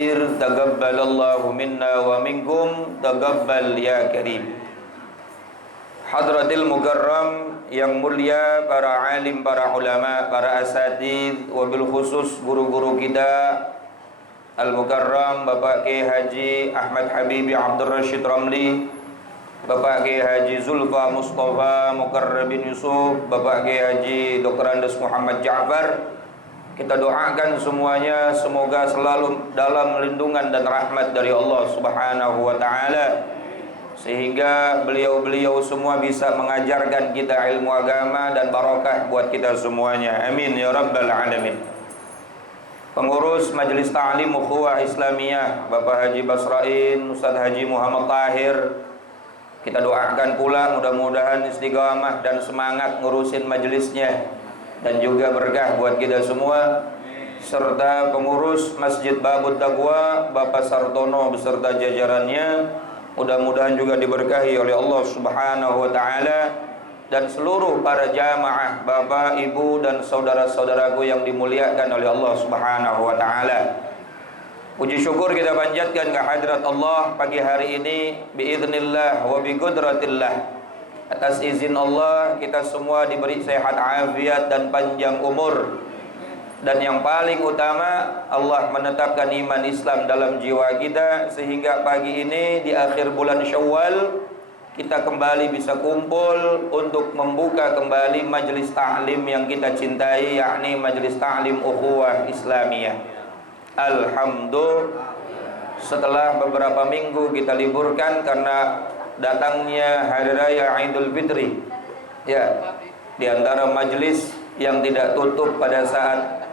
Taqabbalallahu minna wa minkum taqabbal ya karim. Hadratil mukarram yang mulia, para alim, para ulama, para asatidz, wabil khusus guru-guru kita Al-Mukarram Bapak Kiai Haji Ahmad Habibi Abdul Rashid Ramli, Bapak Kiai Haji Zulfa Mustafa Mukarram bin Yusuf, Bapak Kiai Haji Dr. Andes Muhammad Ja'far. Kita doakan semuanya semoga selalu dalam lindungan dan rahmat dari Allah Subhanahu wa taala, sehingga beliau-beliau semua bisa mengajarkan kita ilmu agama dan barokah buat kita semuanya. Amin ya rabbal alamin. Pengurus Majelis Ta'lim Ukhuwah Islamiyah Bapak Haji Basrain, Ustaz Haji Muhammad Tahir, kita doakan pula mudah-mudahan istiqamah dan semangat ngurusin majelisnya dan juga berkah buat kita semua, serta pengurus Masjid Babut Taqwa Bapak Sartono beserta jajarannya, mudah-mudahan juga diberkahi oleh Allah Subhanahu wa taala, dan seluruh para jamaah Bapak, Ibu dan saudara-saudaraku yang dimuliakan oleh Allah Subhanahu wa taala. Puji syukur kita panjatkan ke hadrat Allah pagi hari ini biiznillah wa biqudratillah. Atas izin Allah kita semua diberi sehat afiat dan panjang umur, dan yang paling utama Allah menetapkan iman Islam dalam jiwa kita, sehingga pagi ini di akhir bulan Syawal kita kembali bisa kumpul untuk membuka kembali majelis ta'lim yang kita cintai, yakni majelis ta'lim ukhuwah Islamiyah. Alhamdulillah, setelah beberapa minggu kita liburkan karena datangnya hari raya Idul Fitri, ya, di antara majelis yang tidak tutup pada saat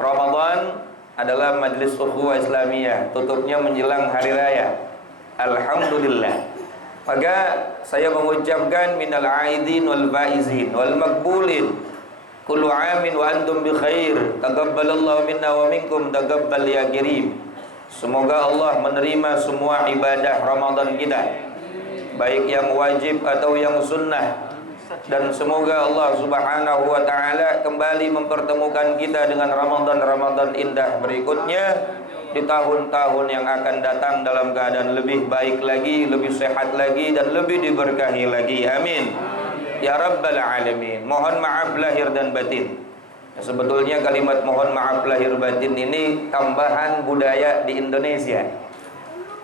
Ramadan adalah majelis ukhuwah Islamiyah, tutupnya menjelang hari raya. Alhamdulillah. Maka saya mengucapkan minal aidin wal faizin wal maqbulin kullu amin wa antum bi khair, taqabbalallahu minna wa minkum taqabbal ya karim. Semoga Allah menerima semua ibadah Ramadan kita, baik yang wajib atau yang sunnah, dan semoga Allah Subhanahu wa taala kembali mempertemukan kita dengan Ramadan indah berikutnya di tahun-tahun yang akan datang dalam keadaan lebih baik lagi, lebih sehat lagi, dan lebih diberkahi lagi. Amin ya rabbal alamin. Mohon maaf lahir dan batin. Sebetulnya kalimat mohon maaf lahir batin ini tambahan budaya di Indonesia.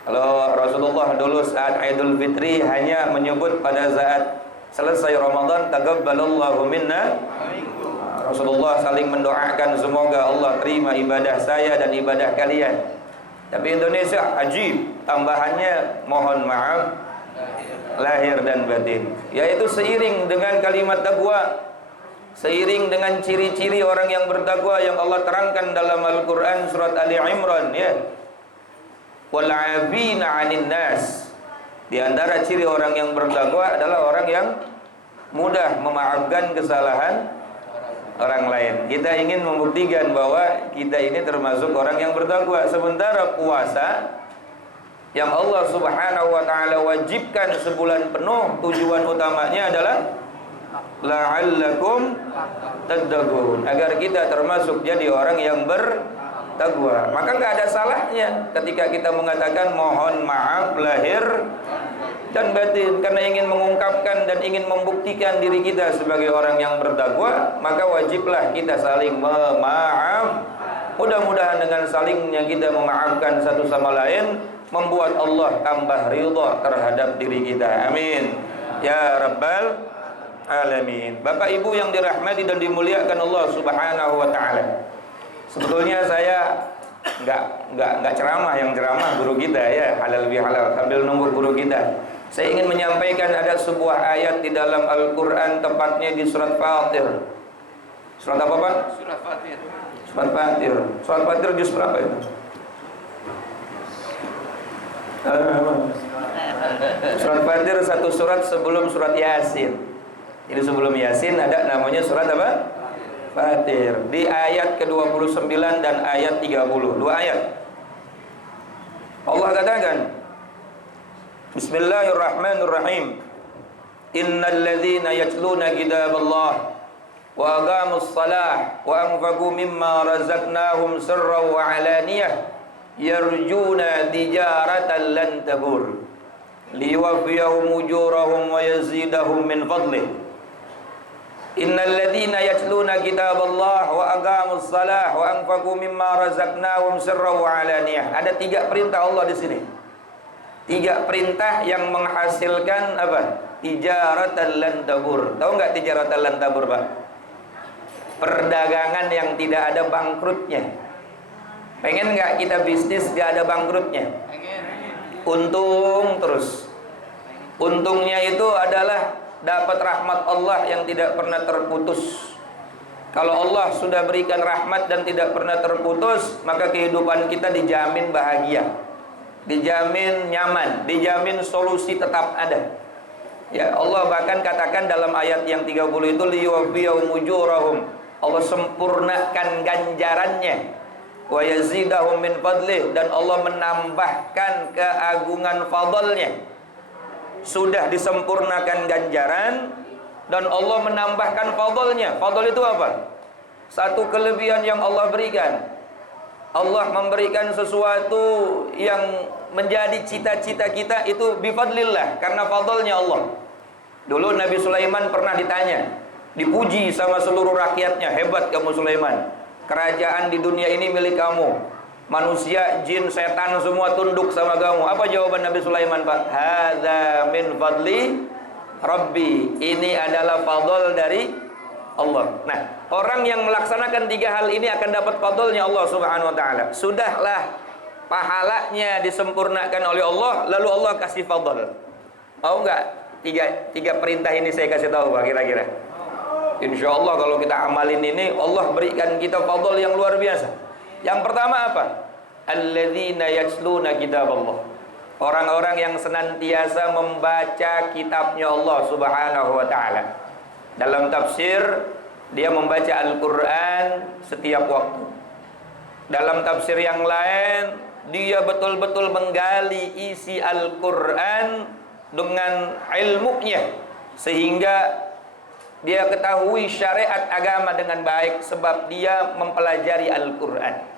Kalau Rasulullah dulu saat Idul Fitri hanya menyebut pada saat selesai Ramadan, taqabbalallahu minna. Rasulullah saling mendoakan semoga Allah terima ibadah saya dan ibadah kalian. Tapi Indonesia ajib, tambahannya mohon maaf lahir dan batin, yaitu seiring dengan kalimat taqwa, seiring dengan ciri-ciri orang yang bertakwa yang Allah terangkan dalam Al-Quran surat Ali Imran, ya. Wal 'afina 'anil nas. Di antara ciri orang yang bertakwa adalah orang yang mudah memaafkan kesalahan orang lain. Kita ingin membuktikan bahwa kita ini termasuk orang yang bertakwa. Sementara puasa yang Allah Subhanahu wa taala wajibkan sebulan penuh, tujuan utamanya adalah la'allakum tattaqun, agar kita termasuk jadi orang yang bertakwa. Maka nggak ada salahnya ketika kita mengatakan mohon maaf lahir dan batin, karena ingin mengungkapkan dan ingin membuktikan diri kita sebagai orang yang bertakwa, maka wajiblah kita saling memaaf. Mudah-mudahan dengan salingnya kita memaafkan satu sama lain membuat Allah tambah ridha terhadap diri kita. Amin ya rabbal alamin. Bapak Ibu yang dirahmati dan dimuliakan Allah Subhanahu wa taala. Sebetulnya saya enggak ceramah, yang ceramah guru kita, ya, halal bihalal, sambil nunggu guru kita. Saya ingin menyampaikan ada sebuah ayat di dalam Al-Qur'an, tepatnya di surat Fatir. Surat apa, Pak? Surat Fatir. Surat Fatir. Surat Fatir juz berapa itu? Surat Fatir satu surat sebelum surat Yasin. Ini sebelum Yasin ada namanya surat apa? Fatir. Di ayat ke-29 dan ayat 30, dua ayat. Allah katakan, Bismillahirrahmanirrahim. Innal ladzina yatluna kitaballah wa aqamus shalah wa anfaqu mimma razaqnahum sirran wa alaniyah yarjuna tijaratan lan tabur liwafiyahum ujurahum wa yazidahum min fadlih. Innal ladzina yatluna kitaballah wa aqamus shalah wa anfaqu mimma razaqnahum sirran wa alaniyah. Ada 3 perintah Allah di sini. 3 perintah yang menghasilkan apa? Tijaratan lan tabur. Tahu enggak tijaratan lan tabur, Pak? Perdagangan yang tidak ada bangkrutnya. Pengen enggak kita bisnis enggak ada bangkrutnya? Untung terus. Untungnya itu adalah dapat rahmat Allah yang tidak pernah terputus. Kalau Allah sudah berikan rahmat dan tidak pernah terputus, maka kehidupan kita dijamin bahagia, dijamin nyaman, dijamin solusi tetap ada. Ya, Allah bahkan katakan dalam ayat yang 30 itu liyuwaffiyahum ujurahum. Allah sempurnakan ganjarannya. Wa yazidahum min fadlih, dan Allah menambahkan keagungan fadlnya. Sudah disempurnakan ganjaran dan Allah menambahkan fadlnya. Fadl itu apa? Satu kelebihan yang Allah berikan. Allah memberikan sesuatu yang menjadi cita-cita kita itu bifadlillah, karena fadlnya Allah. Dulu Nabi Sulaiman pernah ditanya, dipuji sama seluruh rakyatnya, hebat kamu Sulaiman, kerajaan di dunia ini milik kamu. Manusia, jin, setan semua tunduk sama kamu. Apa jawaban Nabi Sulaiman, Pak? Hadza min fadli Rabbi. Ini adalah fadl dari Allah. Nah, orang yang melaksanakan 3 hal ini akan dapat fadlnya Allah Subhanahu wa taala. Sudahlah pahalanya disempurnakan oleh Allah, lalu Allah kasih fadl. Mau enggak? Tiga perintah ini saya kasih tahu, Pak, kira-kira. Insya Allah kalau kita amalin ini, Allah berikan kita fadl yang luar biasa. Yang pertama apa? Alladzina yatsluna kitaballah. Orang-orang yang senantiasa membaca kitabnya Allah Subhanahu wa taala. Dalam tafsir, dia membaca Al-Qur'an setiap waktu. Dalam tafsir yang lain, dia betul-betul menggali isi Al-Qur'an dengan ilmunya, sehingga dia ketahui syariat agama dengan baik sebab dia mempelajari Al-Qur'an.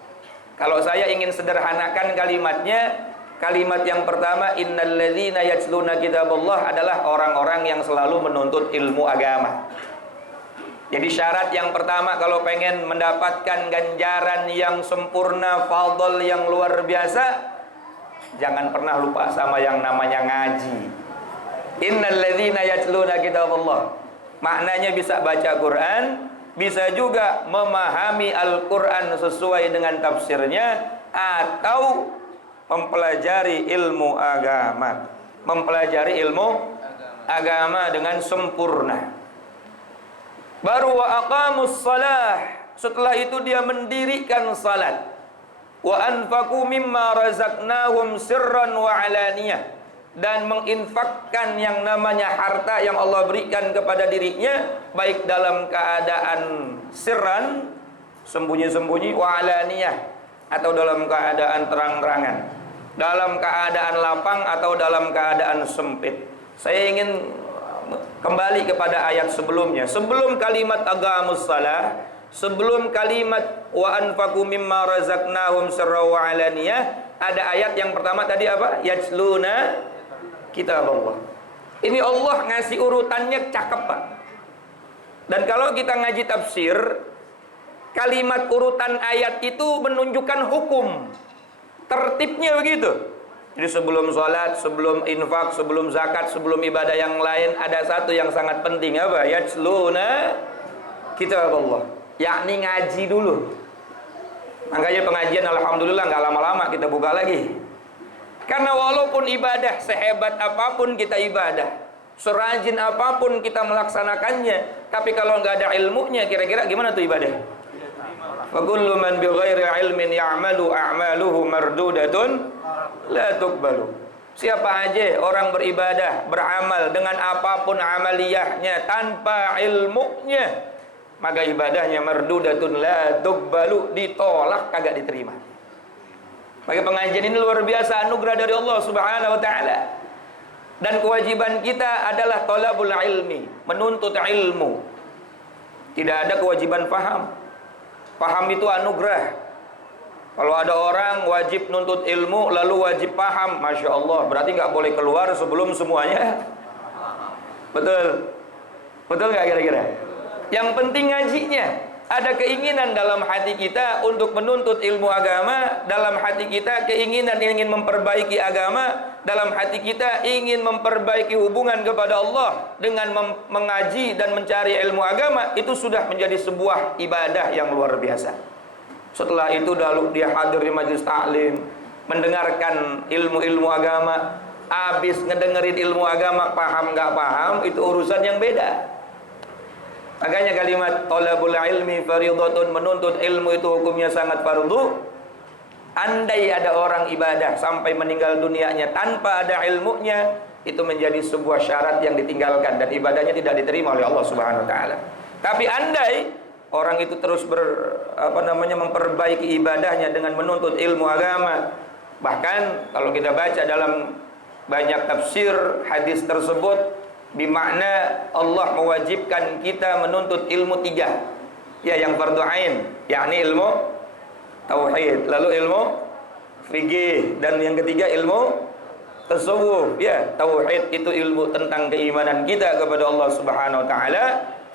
Kalau saya ingin sederhanakan kalimatnya, kalimat yang pertama, innal ladzina yatsluna kitaballah, adalah orang-orang yang selalu menuntut ilmu agama. Jadi syarat yang pertama kalau pengen mendapatkan ganjaran yang sempurna, fadl yang luar biasa, jangan pernah lupa sama yang namanya ngaji. Innal ladzina yatsluna kitaballah. Maknanya bisa baca Quran, bisa juga memahami Al-Quran sesuai dengan tafsirnya, atau mempelajari ilmu agama. Mempelajari ilmu agama dengan sempurna. Baru wa aqamus salah. Setelah itu dia mendirikan salat. Wa anfaqu mimma razaqnahum sirran wa alaniyah. Dan menginfakkan yang namanya harta yang Allah berikan kepada dirinya, baik dalam keadaan sirran, sembunyi-sembunyi, wa alaniyah, atau dalam keadaan terang-terangan, dalam keadaan lapang atau dalam keadaan sempit. Saya ingin kembali kepada ayat sebelumnya. Sebelum kalimat aqamus salah, sebelum kalimat wa anfaqu mimma razaqnahum sirran wa alaniyah, ada ayat yang pertama tadi apa? Yatsluna kitab Allah. Ini Allah ngasih urutannya cakep, Pak. Dan kalau kita ngaji tafsir, kalimat urutan ayat itu menunjukkan hukum. Tertibnya begitu. Jadi sebelum sholat, sebelum infak, sebelum zakat, sebelum ibadah yang lain, ada satu yang sangat penting, apa? Yatsluna kitab Allah, yakni ngaji dulu. Makanya pengajian alhamdulillah nggak lama-lama kita buka lagi. Karena walaupun ibadah sehebat apapun kita ibadah, serajin apapun kita melaksanakannya, tapi kalau nggak ada ilmunya, kira-kira gimana tuh ibadah? Wa kullu man bighairi ilmin ya'malu a'maluhu mardudatun la tuqbalu. Siapa aja orang beribadah, beramal dengan apapun amaliyahnya tanpa ilmunya, maka ibadahnya mardudatun la tuqbalu, ditolak, kagak diterima. Maka pengajian ini luar biasa anugerah dari Allah Subhanahu wa taala. Dan kewajiban kita adalah thalabul ilmi, menuntut ilmu. Tidak ada kewajiban paham. Paham itu anugerah. Kalau ada orang wajib nuntut ilmu lalu wajib paham, Masya Allah, berarti nggak boleh keluar sebelum semuanya. Betul? Betul nggak kira-kira? Yang penting ngajinya. Ada keinginan dalam hati kita untuk menuntut ilmu agama, dalam hati kita keinginan ingin memperbaiki agama, dalam hati kita ingin memperbaiki hubungan kepada Allah dengan mengaji dan mencari ilmu agama, itu sudah menjadi sebuah ibadah yang luar biasa. Setelah itu lalu dia hadir di majelis taklim, mendengarkan ilmu-ilmu agama, habis ngedengerin ilmu agama, paham nggak paham, itu urusan yang beda. Makanya kalimat talabul ilmi fardhatun, menuntut ilmu itu hukumnya sangat fardu. Andai ada orang ibadah sampai meninggal dunianya tanpa ada ilmunya, itu menjadi sebuah syarat yang ditinggalkan dan ibadahnya tidak diterima oleh Allah Subhanahu wa taala. Tapi andai orang itu terus memperbaiki ibadahnya dengan menuntut ilmu agama, bahkan kalau kita baca dalam banyak tafsir hadis tersebut, bimakna Allah mewajibkan kita menuntut ilmu 3. Ya, yang fardu ain, yakni ilmu tauhid, lalu ilmu fikih, dan yang ketiga ilmu tasawuf. Ya, tauhid itu ilmu tentang keimanan kita kepada Allah Subhanahu wa taala,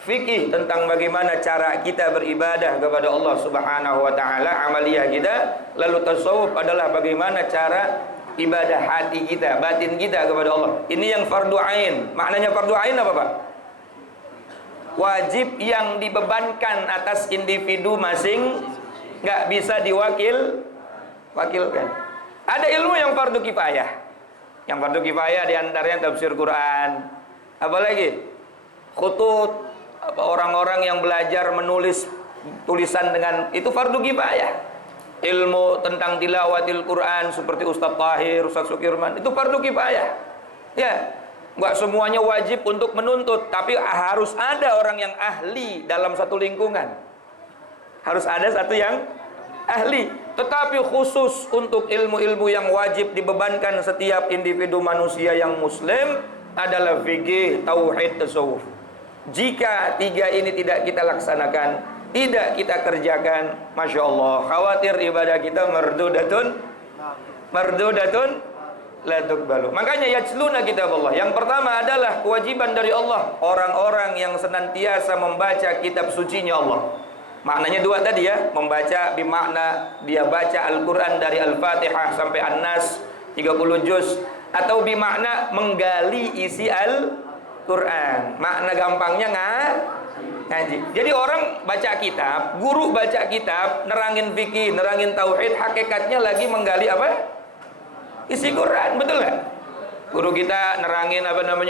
fikih tentang bagaimana cara kita beribadah kepada Allah Subhanahu wa taala, amaliyah kita, lalu tasawuf adalah bagaimana cara ibadah hati kita, batin kita kepada Allah. Ini yang fardu ain. Maknanya fardu ain apa, Pak? Wajib yang dibebankan atas individu masing, nggak bisa wakilkan. Ada ilmu yang fardu kifayah. Yang fardu kifayah diantaranya tafsir Quran. Apalagi khutut, orang-orang yang belajar menulis tulisan dengan itu fardu kifayah. Ilmu tentang tilawatil Quran seperti Ustaz Tahir, Ustaz Sukirman, itu fardu kifayah. Ya, nggak semuanya wajib untuk menuntut, tapi harus ada orang yang ahli dalam satu lingkungan. Harus ada satu yang ahli. Tetapi khusus untuk ilmu-ilmu yang wajib dibebankan setiap individu manusia yang muslim adalah fikih, tauhid, tasawuf. Jika 3 ini tidak kita laksanakan, tidak kita kerjakan, Masya Allah, khawatir ibadah kita mardudatun la tuqbalu. Makanya yajluna kitab Allah. Yang pertama adalah kewajiban dari Allah, orang-orang yang senantiasa membaca kitab sucinya Allah. Maknanya 2 tadi ya, membaca bimakna dia baca Al-Quran dari Al-Fatihah sampai An-Nas 30 juz, atau bimakna menggali isi Al-Quran. Makna gampangnya ngaji. Jadi orang baca kitab, guru baca kitab, nerangin fikih, nerangin tauhid, hakikatnya lagi menggali apa? Isi Quran, betul nggak? Guru kita nerangin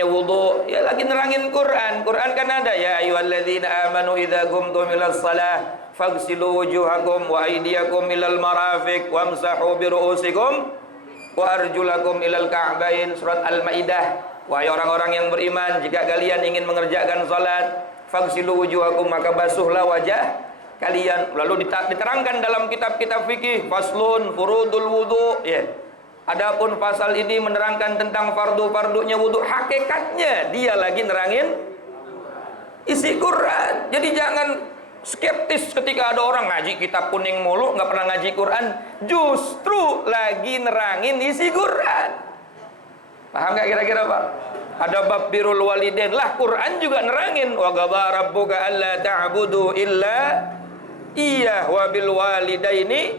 wudu, ya lagi nerangin Quran. Quran kan ada, ya ayyuhalladzina amanu idza qumtum ilas shalah faghsilu wujuhakum wa aydiyakum ilal marafiq wamsahu bi ru'usikum wa arjulakum ilal ka'bain. Surat Al-Maidah. Wahai orang-orang yang beriman, jika kalian ingin mengerjakan salat, faghsilu wujuhakum, maka basuhlah wajah kalian. Lalu diterangkan dalam kitab-kitab fikih, faslun furudul wudu, ya. Adapun pasal ini menerangkan tentang fardu-fardunya wudu, hakikatnya dia lagi nerangin isi Quran. Jadi jangan skeptis ketika ada orang ngaji kitab kuning mulu, nggak pernah ngaji Quran, justru lagi nerangin isi Quran. Paham nggak kira-kira, Pak? Ada bab birrul walidain lah, Quran juga nerangin wa qadha rabbuka alla ta'budu illa iyyah wa bil walidaini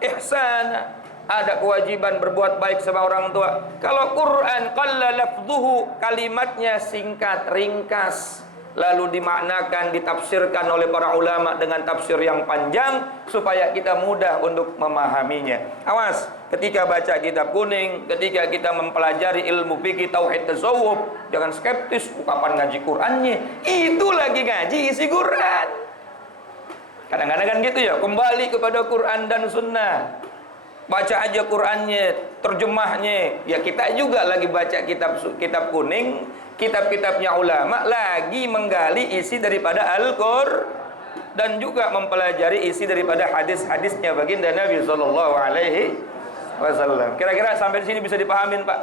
ihsana. Ada kewajiban berbuat baik sama orang tua. Kalau Quran qalla lafdhuhu, kalimatnya singkat, ringkas, lalu dimaknakan, ditafsirkan oleh para ulama dengan tafsir yang panjang supaya kita mudah untuk memahaminya. Awas, ketika baca kitab kuning, ketika kita mempelajari ilmu fikih, tauhid, tasawuf, jangan skeptis, kapan ngaji Qurannya? Itu lagi ngaji isi Quran. Kadang-kadang kan gitu ya, kembali kepada Quran dan sunnah. Baca aja Qurannya, terjemahnya. Ya kita juga lagi baca kitab kuning, kitab-kitabnya ulama, lagi menggali isi daripada Al-Qur'an dan juga mempelajari isi daripada hadis-hadisnya baginda Nabi sallallahu alaihi wasallam. Kira-kira sampai di sini bisa dipahamin, Pak?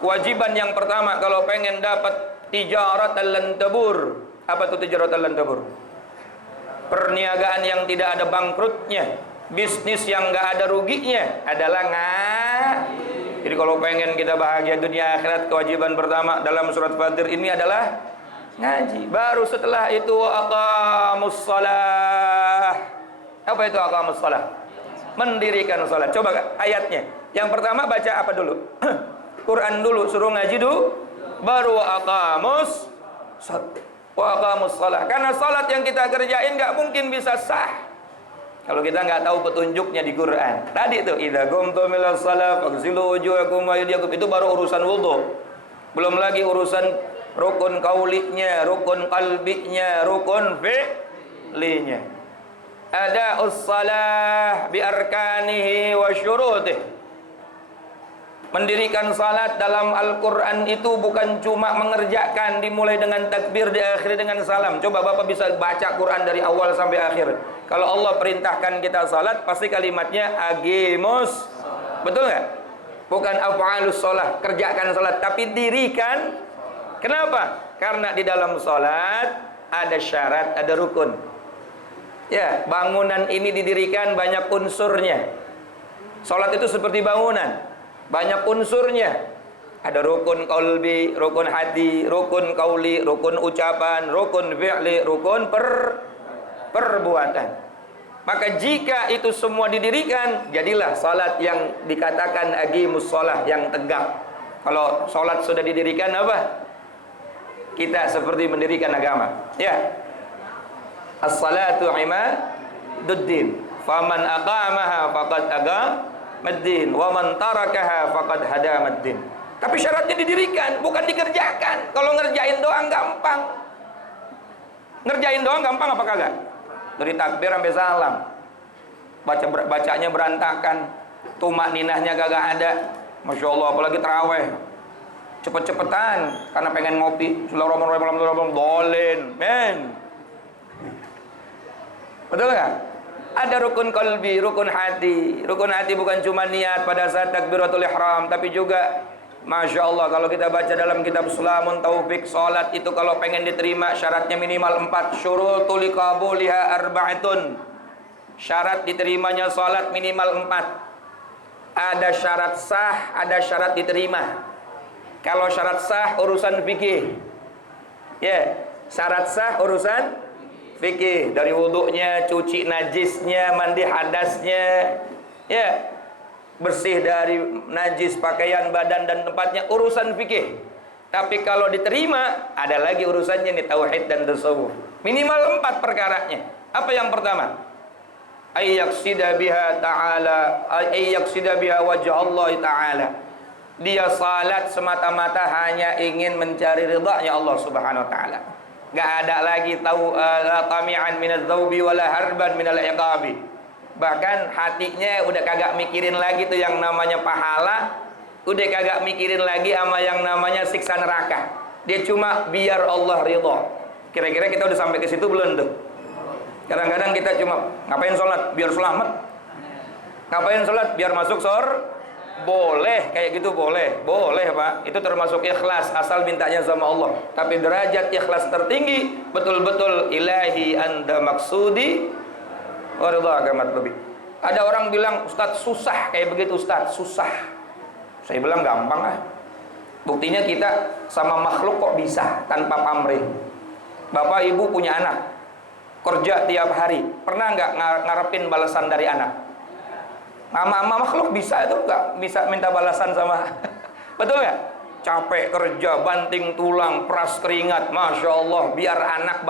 Kewajiban yang pertama kalau pengen dapat tijaratan lan tabur. Apa itu tijaratan lan tabur? Perniagaan yang tidak ada bangkrutnya. Bisnis yang nggak ada ruginya adalah Jadi kalau pengen kita bahagia dunia akhirat, kewajiban pertama dalam surat Fatir ini adalah ngaji. Baru setelah itu aqamus shalah. Apa itu aqamus shalah? Mendirikan salat. Coba ayatnya. Yang pertama baca apa dulu? Quran dulu, suruh ngaji dulu, baru aqamus shalah. Karena salat yang kita kerjain nggak mungkin bisa sah kalau kita nggak tahu petunjuknya di Quran. Tadi itu idza qumtum ila shalah faghsilu wujuhakum wa aydiyakum, itu baru urusan wudu. Belum lagi urusan rukun kaulinya, rukun qalbinya, rukun fi'linya. Ada us-shalah bi arkanihi wa syurutihi. Mendirikan salat dalam Al-Quran itu bukan cuma mengerjakan, dimulai dengan takbir, diakhiri dengan salam. Coba Bapak bisa baca Quran dari awal sampai akhir. Kalau Allah perintahkan kita salat, pasti kalimatnya agimus. Betul nggak? Bukan af'alus sholah, kerjakan salat, tapi dirikan. Kenapa? Karena di dalam salat ada syarat, ada rukun. Ya, bangunan ini didirikan banyak unsurnya. Salat itu seperti bangunan, banyak unsurnya. Ada rukun qalbi, rukun hati, rukun qauli, rukun ucapan, rukun fi'li, rukun perbuatan. Maka jika itu semua didirikan, jadilah salat yang dikatakan aqimus shalah, yang tegak. Kalau salat sudah didirikan apa? Kita seperti mendirikan agama. Ya. As-salatu imaduddin. Faman aqamaha faqad aqamaddin wa man tarakaha faqad hadamaddin. Tapi syaratnya didirikan, bukan dikerjakan. Kalau ngerjain doang gampang. Ngerjain doang gampang apa kagak? Dari takbir sampai salam. Bacanya berantakan, tumak ninahnya kagak ada. Masya Allah, apalagi taraweh. Cepet-cepetan karena pengen ngopi. Bismillahirrahmanirrahim. Dolin, men. Betul nggak? Ada rukun qalbi, rukun hati. Rukun hati bukan cuma niat pada saat takbiratul ihram, tapi juga Masya Allah, kalau kita baca dalam kitab Sulamun Taufik, salat itu kalau pengen diterima syaratnya minimal 4. Syurutul qabuliha arba'atun. Syarat diterimanya salat minimal 4. Ada syarat sah, ada syarat diterima. Kalau syarat sah urusan fikih. Ya, syarat sah urusan fikih, dari wudunya, cuci najisnya, mandi hadasnya, ya, bersih dari najis pakaian, badan dan tempatnya, urusan fikih. Tapi kalau diterima, ada lagi urusannya nih, tauhid dan tasawuf. Minimal 4 perkaranya. Apa yang pertama? Ayyaksida biha ta'ala, ayyaksida biha wajah Allah ta'ala. Dia salat semata-mata hanya ingin mencari ridhanya Allah Subhanahu wa taala. Enggak ada lagi tami'an minadz dzaubi wala harban minal iqabi. Bahkan hatinya udah kagak mikirin lagi tuh yang namanya pahala, udah kagak mikirin lagi sama yang namanya siksa neraka. Dia cuma biar Allah ridha. Kira-kira kita udah sampai ke situ belum tuh? Kadang-kadang kita cuma ngapain sholat biar selamat, ngapain sholat biar masuk surga. Boleh kayak gitu, boleh Pak, itu termasuk ikhlas asal mintanya sama Allah. Tapi derajat ikhlas tertinggi betul-betul ilahi anda maksudi wa ridhaka matlubi. Ada orang bilang, Ustadz susah kayak begitu. Ustadz susah, saya bilang gampang ah. Buktinya kita sama makhluk kok bisa tanpa pamrih. Bapak ibu punya anak, kerja tiap hari, pernah nggak ngarepin balasan dari anak? Sama makhluk bisa itu nggak bisa minta balasan sama betul nggak? Capek kerja, banting tulang, peras keringat, Masya Allah, biar anak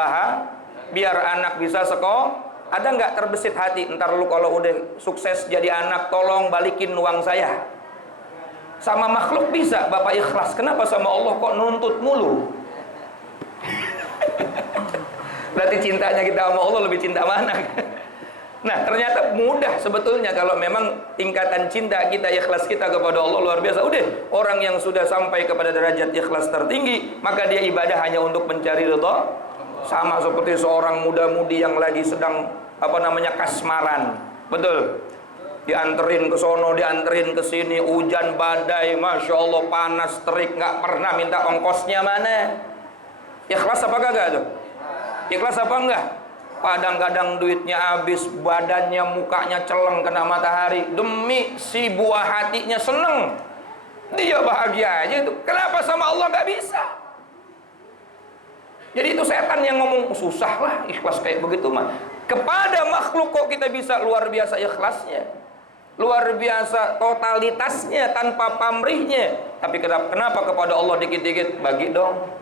biar anak bisa sekolah. Ada nggak terbesit hati, ntar lu kalau udah sukses jadi anak, tolong balikin uang saya? Sama makhluk bisa Bapak ikhlas, kenapa sama Allah kok nuntut mulu? Berarti cintanya kita sama Allah lebih cinta mana? Nah, ternyata mudah sebetulnya kalau memang tingkatan cinta kita, ikhlas kita kepada Allah luar biasa. Udah, orang yang sudah sampai kepada derajat ikhlas tertinggi, maka dia ibadah hanya untuk mencari ridha. Sama seperti seorang muda-mudi yang lagi sedang kasmaran. Betul. Dianterin ke sono, dianterin ke sini, hujan badai, Masya Allah, panas terik, nggak pernah minta ongkosnya mana. Ikhlas apa kagak tuh? Ikhlas apa enggak? Kadang-kadang duitnya habis, badannya, mukanya celeng kena matahari, demi si buah hatinya seneng, dia bahagia aja itu. Kenapa sama Allah nggak bisa? Jadi itu setan yang ngomong susah lah ikhlas kayak begitu mah. Kepada makhluk kok kita bisa luar biasa ikhlasnya, luar biasa totalitasnya tanpa pamrihnya. Tapi kenapa kepada Allah dikit-dikit bagi dong?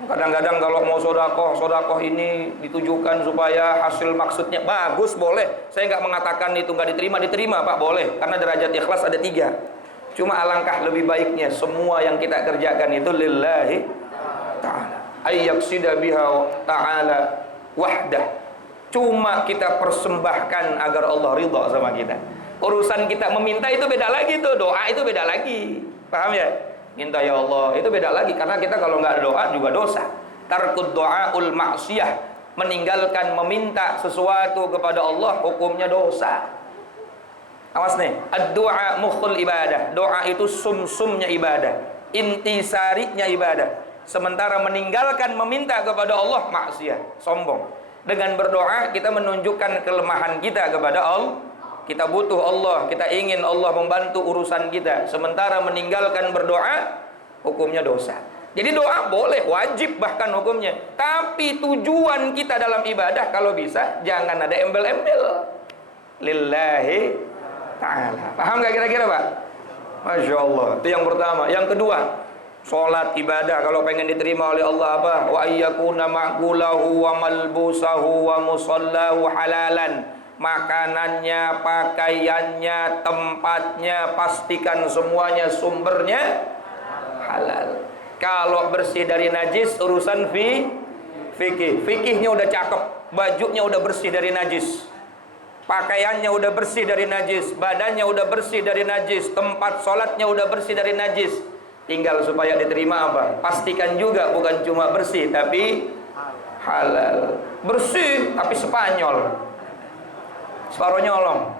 Kadang-kadang kalau mau sodakoh ini ditujukan supaya hasil maksudnya bagus, boleh. Saya nggak mengatakan itu nggak diterima Pak, boleh. Karena derajat ikhlas ada 3. Cuma alangkah lebih baiknya semua yang kita kerjakan itu lillahi ta'ala, ayyaksida biha ta'ala wahdah. Cuma kita persembahkan agar Allah ridha sama kita. Urusan kita meminta itu beda lagi tuh, doa itu beda lagi. Paham ya? Minta ya Allah itu beda lagi, karena kita kalau nggak doa juga dosa. Tarkud doaul maksiyah, meninggalkan meminta sesuatu kepada Allah hukumnya dosa. Awas nih, ad-du'a mukhul ibadah. Doa itu sumsumnya ibadah, intisarinya ibadah. Sementara meninggalkan meminta kepada Allah maksiat, sombong. Dengan berdoa kita menunjukkan kelemahan kita kepada Allah. Kita butuh Allah, kita ingin Allah membantu urusan kita. Sementara meninggalkan berdoa, hukumnya dosa. Jadi doa boleh, wajib bahkan hukumnya. Tapi tujuan kita dalam ibadah kalau bisa jangan ada embel-embel. Lillahi ta'ala. Paham gak kira-kira Pak? Masya Allah. Itu yang pertama. Yang kedua, sholat ibadah kalau pengen diterima oleh Allah apa? Wa ayyakuna ma'kulahu wa malbusahu wa musallahu halalan. Makanannya, pakaiannya, tempatnya, pastikan semuanya sumbernya halal. Kalau bersih dari najis, urusan fikih. Fikihnya udah cakep, bajunya udah bersih dari najis, pakaiannya udah bersih dari najis, badannya udah bersih dari najis, tempat sholatnya udah bersih dari najis. Tinggal supaya diterima apa? Pastikan juga bukan cuma bersih, tapi halal. Bersih, tapi Spanyol, separuh nyolong.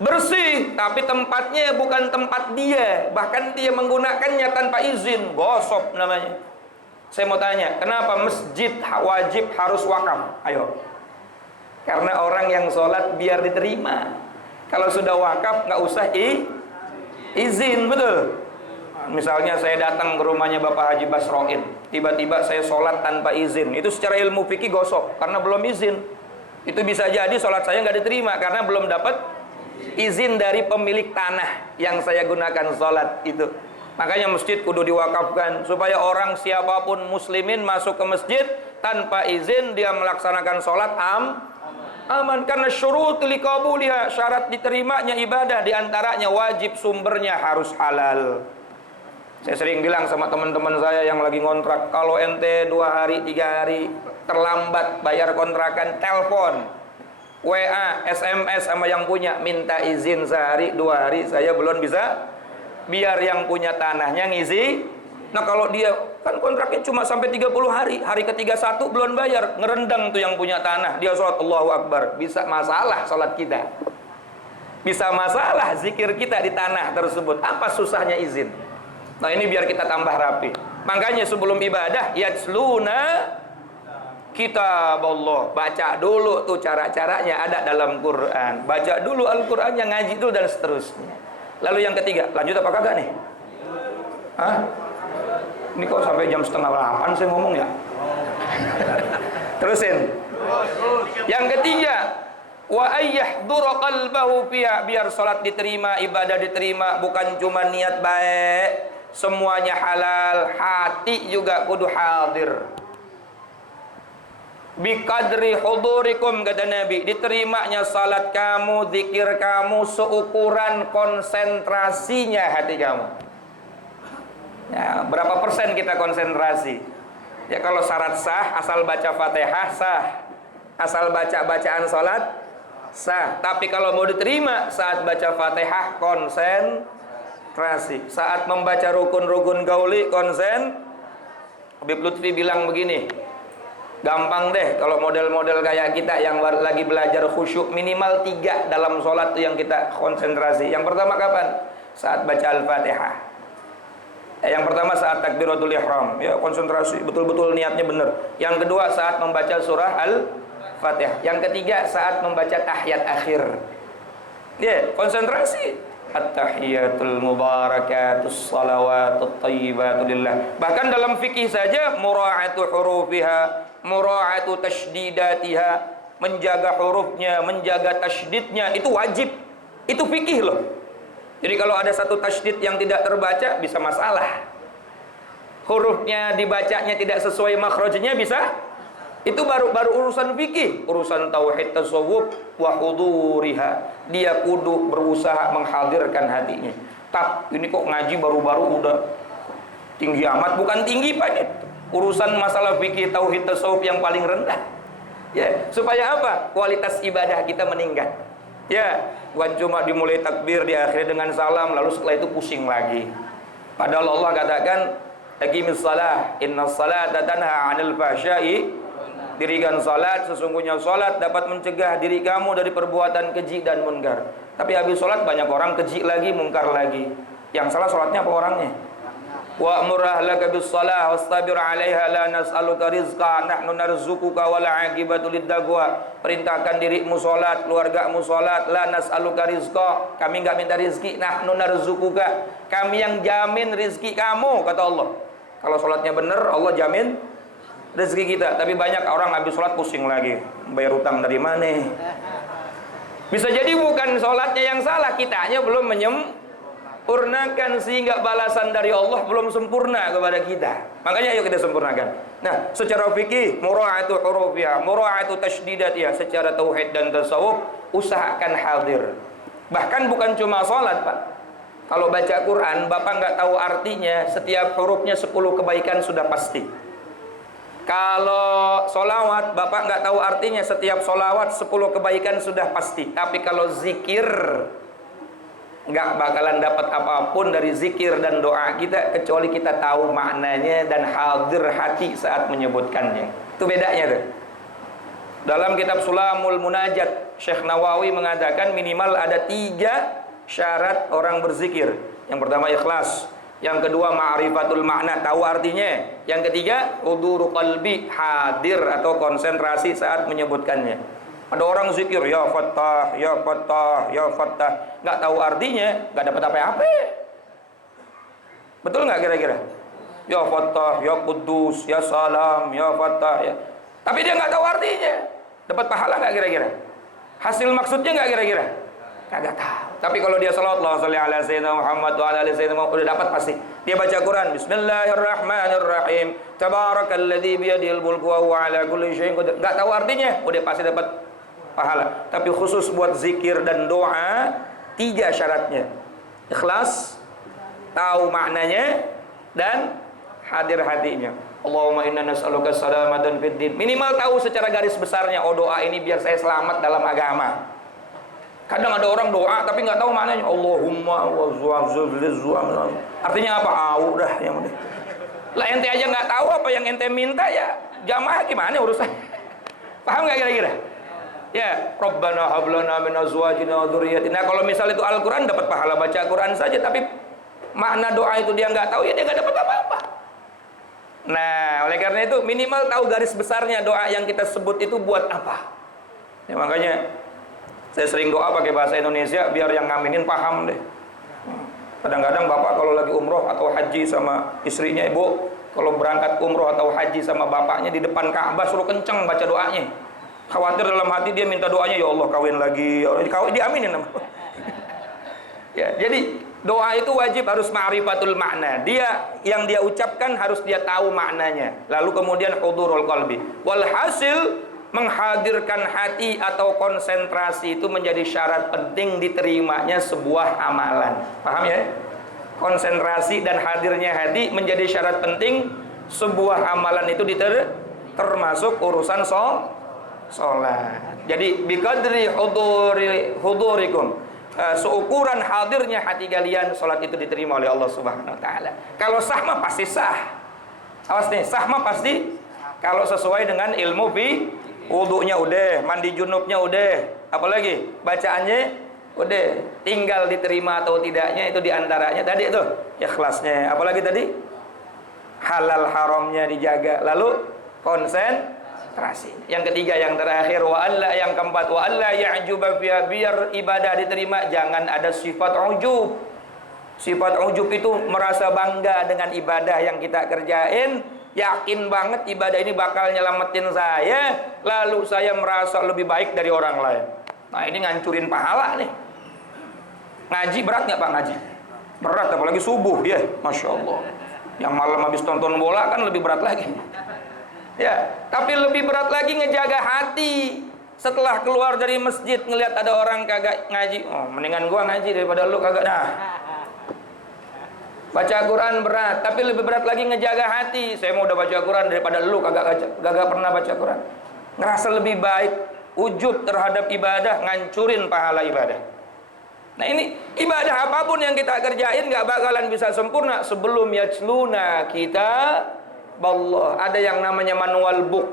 Bersih tapi tempatnya bukan tempat dia, bahkan dia menggunakannya tanpa izin, gosop namanya. Saya mau tanya, kenapa masjid wajib harus wakaf? Ayo. Karena orang yang sholat biar diterima. Kalau sudah wakaf nggak usah izin, betul. Misalnya saya datang ke rumahnya Bapak Haji Basroin, tiba-tiba saya sholat tanpa izin, itu secara ilmu fikih gosok karena belum izin. Itu bisa jadi sholat saya nggak diterima karena belum dapat izin dari pemilik tanah yang saya gunakan sholat itu. Makanya masjid kudu diwakafkan supaya orang siapapun muslimin masuk ke masjid tanpa izin dia melaksanakan sholat aman. Karena syurut liqabuliha, syarat diterimanya ibadah diantaranya wajib sumbernya harus halal. Saya sering bilang sama teman-teman saya yang lagi ngontrak, kalau ente 2 hari 3 hari terlambat bayar kontrakan, telepon, WA, SMS sama yang punya, minta izin sehari 2 hari saya belum bisa, biar yang punya tanahnya ngisi. Nah kalau dia kan kontraknya cuma sampai 30 hari, hari ke-31 belum bayar, ngerendang tuh yang punya tanah, dia sholat Allahu Akbar, bisa masalah sholat kita, bisa masalah zikir kita di tanah tersebut. Apa susahnya izin? Nah ini biar kita tambah rapi. Makanya sebelum ibadah yatsluna kitab Allah, baca dulu tuh cara-caranya ada dalam Quran. Baca dulu Al-Qurannya, ngaji dulu dan seterusnya. Lalu yang ketiga, lanjut apa kagak nih? Hah? Ini kok sampai jam 7:30 saya ngomong ya? Terusin. Yang ketiga, wa ayyahdura qalbahu fiha, biar salat diterima, ibadah diterima, bukan cuma niat baik, semuanya halal, hati juga kudu hadir. Biqadri hudurikum, kata Nabi, diterimanya salat kamu, zikir kamu seukuran konsentrasinya hati kamu. Ya, berapa persen kita konsentrasi? Ya kalau syarat sah, asal baca Fatihah sah, asal baca bacaan salat sah. Tapi kalau mau diterima saat baca Fatihah konsentrasi, saat membaca rukun-rukun gauli konsen. Habib Lutfi bilang begini, gampang deh kalau model-model kayak kita yang lagi belajar khusyuk, minimal 3 dalam sholat tuh yang kita konsentrasi. Yang pertama kapan? Saat baca Al-Fatihah. Yang pertama saat takbiratul ihram, ya konsentrasi betul-betul niatnya benar. Yang kedua saat membaca surah Al-Fatihah. Yang ketiga saat membaca tahiyat akhir. Ya, konsentrasi. At-tahiyatul mubarakatus salawatut thayyibatu lillah. Bahkan dalam fikih saja mura'atu hurufiha, mura'atu tasydidatiha, menjaga hurufnya, menjaga tasydidnya itu wajib. Itu fikih loh. Jadi kalau ada satu tasydid yang tidak terbaca bisa masalah. Hurufnya dibacanya tidak sesuai makhrajnya bisa. Itu baru urusan fikih, urusan tauhid tasawuf wa huduriha. Dia kudu berusaha menghadirkan hatinya. Ini kok ngaji baru-baru udah tinggi amat, bukan tinggi Pak. Urusan masalah fikih tauhid tasawuf yang paling rendah. Ya, supaya apa? Kualitas ibadah kita meningkat. Ya, bukan cuma dimulai takbir diakhiri dengan salam lalu setelah itu pusing lagi. Padahal Allah katakan, "Aqimis shalah, innas salata tanha 'anil fahsya'i." Dirikan salat, sesungguhnya salat dapat mencegah diri kamu dari perbuatan keji dan munkar. Tapi habis salat banyak orang keji lagi, munkar lagi. Yang salah salatnya apa orangnya? Wa'mur ahlaka bis shalah wastabir 'alaiha la nas'aluka rizqa nahnu narzuquka wal 'aqibatu lid-taqwa. Perintahkan dirimu salat, keluargamu salat, la nas'aluka rizqa. Kami enggak minta rezeki, nahnu narzuquka. Kami yang jamin rezeki kamu, kata Allah. Kalau salatnya benar, Allah jamin rezeki kita. Tapi banyak orang habis sholat pusing lagi, bayar utang dari mana. Bisa jadi bukan sholatnya yang salah, kitanya belum menyempurnakan, sehingga balasan dari Allah belum sempurna kepada kita. Makanya ayo kita sempurnakan. Nah, secara fikih mura'atu hurufiyah, mura'atu tasydidatiha, secara tauhid dan tasawuf usahakan hadir. Bahkan bukan cuma sholat Pak. Kalau baca Quran Bapak nggak tahu artinya, setiap hurufnya 10 kebaikan sudah pasti. Kalau solawat Bapak nggak tahu artinya, setiap solawat 10 kebaikan sudah pasti. Tapi kalau zikir nggak bakalan dapat apapun dari zikir dan doa kita kecuali kita tahu maknanya dan hadir hati saat menyebutkannya. Itu bedanya tuh. Dalam kitab Sulamul Munajat, Syekh Nawawi mengatakan minimal ada 3 syarat orang berzikir. Yang pertama ikhlas, yang kedua ma'rifatul makna, tahu artinya. Yang ketiga huduru qalbi, hadir atau konsentrasi saat menyebutkannya. Ada orang zikir ya Fattah, ya Fattah, ya Fattah, nggak tahu artinya, nggak dapat apa-apa. Betul nggak kira-kira? Ya Fattah, ya Quddus, ya Salam, ya Fattah, ya. Tapi dia nggak tahu artinya, dapat pahala nggak kira-kira? Hasil maksudnya nggak kira-kira? Kagak tahu. Tapi kalau dia salawat Allahumma shalli ala sayyidina Muhammad wa ala ali sayyidina Muhammad, udah dapat pasti. Dia baca Quran, Bismillahirrahmanirrahim, Tabarakalladzi biyadihil mulku wa huwa ala kulli syai'in qadir. Enggak tahu artinya, udah pasti dapat pahala. Tapi khusus buat zikir dan doa 3 syaratnya. Ikhlas, tahu maknanya, dan hadir hatinya. Allahumma inna nas'aluka salamatan fid din. Minimal tahu secara garis besarnya, oh doa ini biar saya selamat dalam agama. Kadang ada orang doa tapi nggak tahu maknanya. Allahumma wazwazuzlizuam. Artinya apa? Udah yang udah. Lah ente aja nggak tahu apa yang ente minta, ya jamaah gimana urusan? Paham nggak kira-kira? Ya, Rabbana hablana min azwajina wa dzurriyyatina. Kalau misal itu Al-Qur'an dapat pahala baca Quran saja, tapi makna doa itu dia nggak tahu, ya dia nggak dapat apa-apa. Nah, oleh karena itu minimal tahu garis besarnya doa yang kita sebut itu buat apa. Ya makanya saya sering doa pakai bahasa Indonesia biar yang ngaminin paham deh. Kadang-kadang bapak kalau lagi umroh atau haji sama istrinya, ibu kalau berangkat umroh atau haji sama bapaknya di depan Ka'bah suruh kenceng baca doanya. Khawatir dalam hati dia minta doanya, ya Allah kawin lagi, ya Allah kawin, diaminin. Ya, jadi doa itu wajib harus ma'rifatul makna. Dia yang dia ucapkan harus dia tahu maknanya. Lalu kemudian hudurul qalbi. Walhasil menghadirkan hati atau konsentrasi itu menjadi syarat penting diterimanya sebuah amalan. Paham ya? Konsentrasi dan hadirnya hati menjadi syarat penting sebuah amalan itu termasuk urusan sholat. Jadi biqadri hudurikum, seukuran hadirnya hati kalian, sholat itu diterima oleh Allah Subhanahu wa taala. Kalau sah mah pasti sah. Awas nih, sah mah pasti kalau sesuai dengan ilmu wudunya udah, mandi junubnya udah, apalagi bacaannya Udah, tinggal diterima atau tidaknya itu diantaranya tadi itu ikhlasnya. Apalagi tadi halal haramnya dijaga. Lalu konsentrasi. Yang ketiga, yang terakhir, yang keempat, wa alla ya'juba biar ibadah diterima jangan ada sifat ujub. Sifat ujub itu merasa bangga dengan ibadah yang kita kerjain, yakin banget ibadah ini bakal nyelamatin saya, lalu saya merasa lebih baik dari orang lain. Nah, ini ngancurin pahala nih. Ngaji berat nggak Pak ngaji? Berat, apalagi subuh ya, Masya Allah. Yang malam habis tonton bola kan lebih berat lagi. Ya, tapi lebih berat lagi ngejaga hati. Setelah keluar dari masjid ngelihat ada orang kagak ngaji, oh mendingan gua ngaji daripada lu kagak dah. Baca Quran berat, tapi lebih berat lagi ngejaga hati. Saya mau udah baca Quran daripada lu kagak pernah baca Quran. Ngerasa lebih baik, ujub terhadap ibadah, ngancurin pahala ibadah. Nah, ini ibadah apapun yang kita kerjain nggak bakalan bisa sempurna sebelum yajluna kita Allah. Ada yang namanya manual book,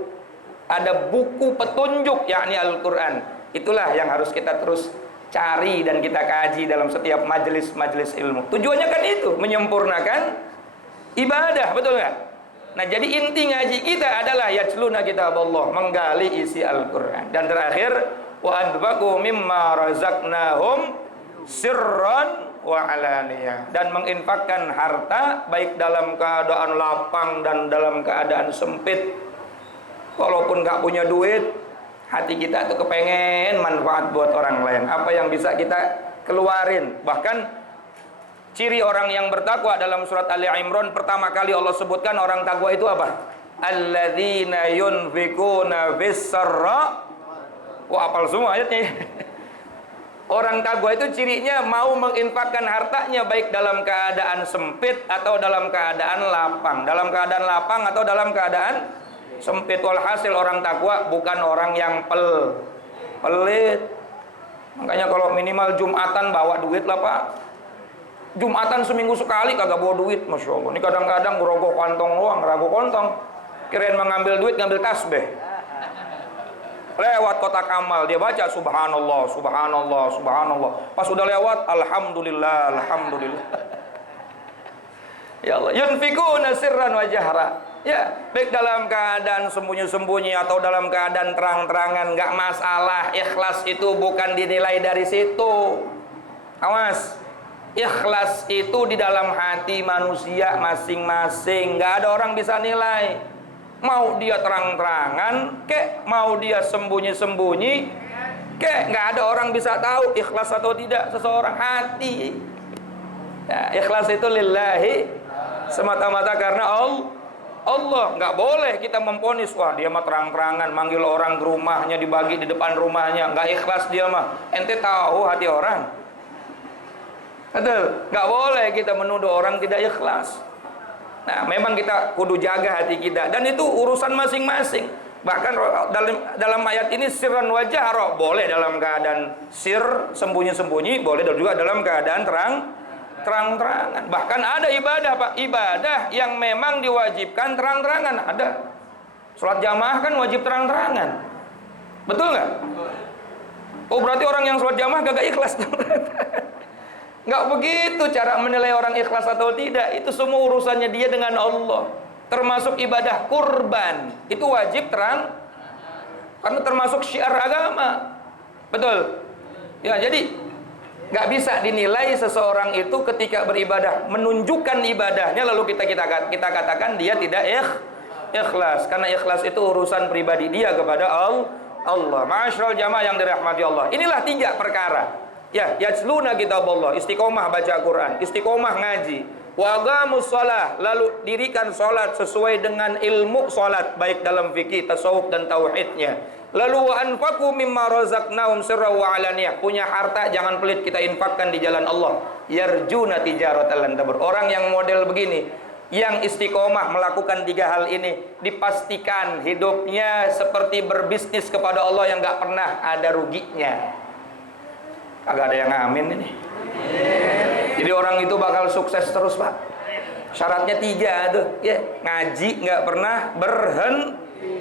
ada buku petunjuk, yakni Al-Quran. Itulah yang harus kita terus cari dan kita kaji dalam setiap majelis-majelis ilmu. Tujuannya kan itu, menyempurnakan ibadah, betul nggak? Nah, jadi inti ngaji kita adalah yajluna kitab Allah, menggali isi Al-Quran. Dan terakhir, wa anfaqu mimma razaqnahum sirran wa alaniyah, dan menginfakkan harta baik dalam keadaan lapang dan dalam keadaan sempit. Walaupun nggak punya duit, hati kita tuh kepengen manfaat buat orang lain. Apa yang bisa kita keluarin. Bahkan ciri orang yang bertakwa dalam surat Ali Imran pertama kali Allah sebutkan orang takwa itu apa? Alladzina yunfikuna fis-sarra. Wah, hafal semua ayatnya. Orang takwa itu cirinya mau menginfakkan hartanya baik dalam keadaan sempit atau dalam keadaan lapang. Dalam keadaan lapang atau dalam keadaan sempit. Walhasil orang takwa bukan orang yang pelit. Makanya kalau minimal Jumatan bawa duit lah Pak. Jumatan seminggu sekali kagak bawa duit, Masya Allah. Ini kadang-kadang ngerogoh kantong doang, ragu kontong. Kirain mengambil duit, ngambil tasbih. Lewat kotak amal dia baca subhanallah, subhanallah, subhanallah. Pas udah lewat alhamdulillah, alhamdulillah. Ya Allah, yunfikuna sirran wa jahra. Ya, baik dalam keadaan sembunyi-sembunyi atau dalam keadaan terang-terangan, nggak masalah. Ikhlas itu bukan dinilai dari situ. Awas. Ikhlas itu di dalam hati manusia masing-masing. Nggak ada orang bisa nilai. Mau dia terang-terangan kek, mau dia sembunyi-sembunyi kek, nggak ada orang bisa tahu ikhlas atau tidak seseorang. Hati ya, ikhlas itu lillahi, semata-mata karena Allah. Nggak boleh kita memponis, wah dia mah terang-terangan manggil orang ke rumahnya, dibagi di depan rumahnya, nggak ikhlas dia mah. Ente tahu hati orang? Betul, nggak boleh kita menuduh orang tidak ikhlas. Nah, memang kita kudu jaga hati kita, dan itu urusan masing-masing. Bahkan dalam ayat ini sirran wa jahra, boleh dalam keadaan sir, sembunyi-sembunyi, boleh juga dalam keadaan terang-terangan. Bahkan ada ibadah Pak, ibadah yang memang diwajibkan terang-terangan ada. Sholat jamaah kan wajib terang-terangan, betul nggak? Oh, berarti orang yang sholat jamaah gak ikhlas. Nggak begitu cara menilai orang ikhlas atau tidak. Itu semua urusannya dia dengan Allah. Termasuk ibadah kurban, itu wajib terang, karena termasuk syiar agama. Betul ya, jadi nggak bisa dinilai seseorang itu ketika beribadah, menunjukkan ibadahnya lalu kita katakan dia tidak ikhlas. Karena ikhlas itu urusan pribadi dia kepada Allah. Ma'asyiral jamaah yang dirahmati Allah, inilah 3 perkara. Ya, yajluna kitab Allah, istiqomah baca Quran, istiqomah ngaji, wa aqamus shalah, lalu dirikan salat sesuai dengan ilmu salat baik dalam fikih, tasawuf dan tauhidnya. Lalu wa anfaqu mimma razaqnahum sirra wa alaniyah, punya harta jangan pelit kita infakkan di jalan Allah. Yarjuna tijaratan lan tabur. Orang yang model begini, yang istiqomah melakukan 3 hal ini, dipastikan hidupnya seperti berbisnis kepada Allah yang gak pernah ada ruginya. Agak ada yang amin ini. Jadi orang itu bakal sukses terus Pak. Syaratnya 3 tuh ya, ngaji nggak pernah berhenti.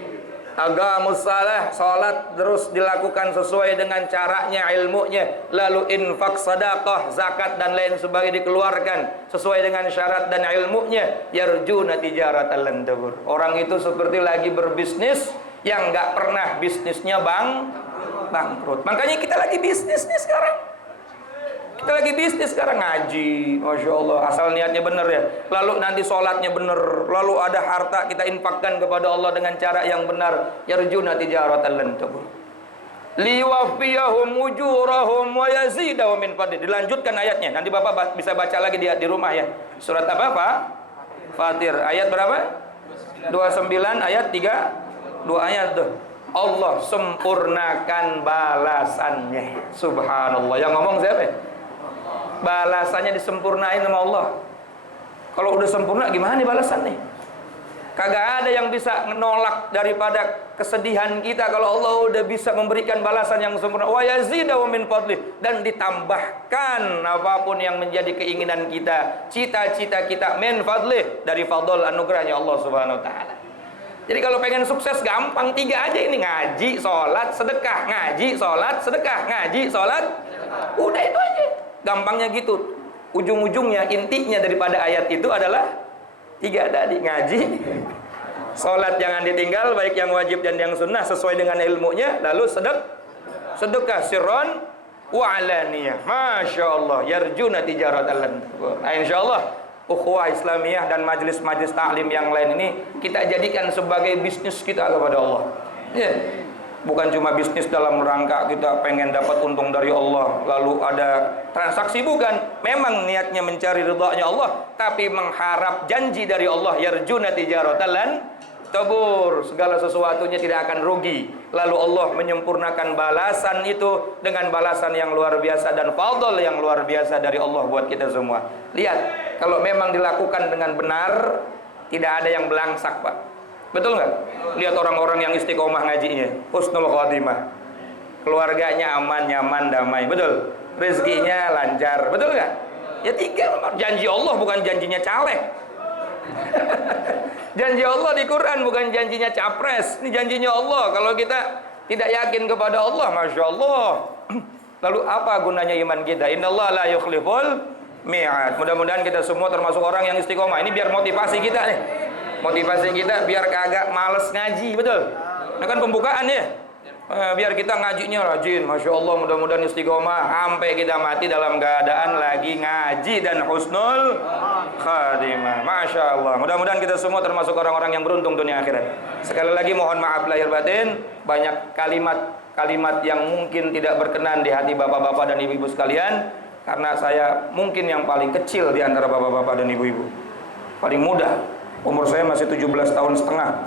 Aqamus shalah, salat terus dilakukan sesuai dengan caranya, ilmunya. Lalu infak, sedekah, zakat dan lain sebagainya dikeluarkan sesuai dengan syarat dan ilmunya. Yarjuna tijaratan lan tabur. Orang itu seperti lagi berbisnis yang nggak pernah bisnisnya bangkrut. Makanya kita lagi bisnis nih sekarang. Kita lagi bisnis sekarang, ngaji, Masya Allah, asal niatnya benar ya. Lalu nanti sholatnya benar. Lalu ada harta kita infakkan kepada Allah dengan cara yang benar. Yarjuna tijaratan lan tabur. Liwafiyahum ujurahum wa yazidahum min fadli. Dilanjutkan ayatnya. Nanti Bapak bisa baca lagi di rumah ya. Surat apa, Pak? Fatir. Ayat berapa? 29 ayat 3. 2 ayat tuh. Allah sempurnakan balasannya. Subhanallah. Yang ngomong siapa ya? Balasannya disempurnain sama Allah. Kalau udah sempurna gimana nih balasannya? Kagak ada yang bisa menolak daripada kesedihan kita kalau Allah udah bisa memberikan balasan yang sempurna. Wa yazidahu min fadli, dan ditambahkan apapun yang menjadi keinginan kita, cita-cita kita, min fadli, dari fadl anugerahnya Allah Subhanahu wa taala. Jadi kalau pengen sukses gampang, 3 aja ini: ngaji, sholat, sedekah. Ngaji, sholat, sedekah. Ngaji, sholat. Udah itu aja. Gampangnya gitu. Ujung-ujungnya, intinya daripada ayat itu adalah 3 tadi: ngaji, sholat jangan ditinggal, baik yang wajib dan yang sunnah sesuai dengan ilmunya. Lalu sedekah sirron wa alaniyah. Masya Allah. Yarjuna tijaratan lan tabur. Insya Allah ukhuwah Islamiyah dan majelis-majelis taklim yang lain ini kita jadikan sebagai bisnis kita kepada Allah. Ya. Bukan cuma bisnis dalam rangka kita pengen dapat untung dari Allah, lalu ada transaksi, bukan. Memang niatnya mencari ridhanya Allah, tapi mengharap janji dari Allah. Yarjuna tijaratan lan tabur. Segala sesuatunya tidak akan rugi. Lalu Allah menyempurnakan balasan itu dengan balasan yang luar biasa dan fadl yang luar biasa dari Allah buat kita semua. Lihat, kalau memang dilakukan dengan benar, tidak ada yang belangsak, Pak. Betul nggak? Lihat orang-orang yang istiqomah ngajinya, husnul khotimah, keluarganya aman, nyaman, damai. Betul? Rezekinya lancar. Betul nggak? Ya 3, janji Allah bukan janjinya caleg. Janji Allah di Quran bukan janjinya capres. Ini janjinya Allah. Kalau kita tidak yakin kepada Allah, Masya Allah, lalu apa gunanya iman kita? Innallaha la yukhliful mi'ad. Mudah-mudahan kita semua termasuk orang yang istiqomah. Ini biar motivasi kita nih. Motivasi kita biar kagak males ngaji. Betul? Ini kan pembukaan ya. Biar kita ngajinya rajin. Masya Allah, mudah-mudahan istiqomah sampai kita mati dalam keadaan lagi ngaji dan husnul khatimah. Masya Allah. Mudah-mudahan kita semua termasuk orang-orang yang beruntung dunia akhirat. Sekali lagi mohon maaf lahir batin, banyak kalimat yang mungkin tidak berkenan di hati bapak-bapak dan ibu-ibu sekalian, karena saya mungkin yang paling kecil di antara bapak-bapak dan ibu-ibu, paling muda. Umur saya masih 17 tahun setengah.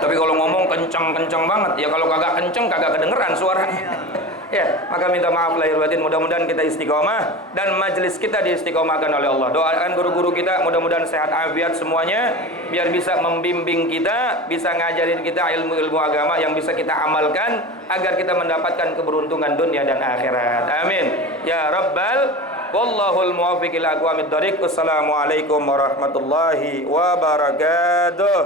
Tapi kalau ngomong kencang-kencang banget. Ya kalau kagak kencang kagak kedengeran suaranya. Ya, maka minta maaf lahir batin. Mudah-mudahan kita istiqomah dan majelis kita diistiqomahkan oleh Allah. Doakan guru-guru kita mudah-mudahan sehat afiat semuanya, biar bisa membimbing kita, bisa ngajarin kita ilmu-ilmu agama yang bisa kita amalkan agar kita mendapatkan keberuntungan dunia dan akhirat. Amin. Ya Rabbal wallahul muwaffiq ila aqwamit thoriq. Wassalamualaikum warahmatullahi wabarakatuh.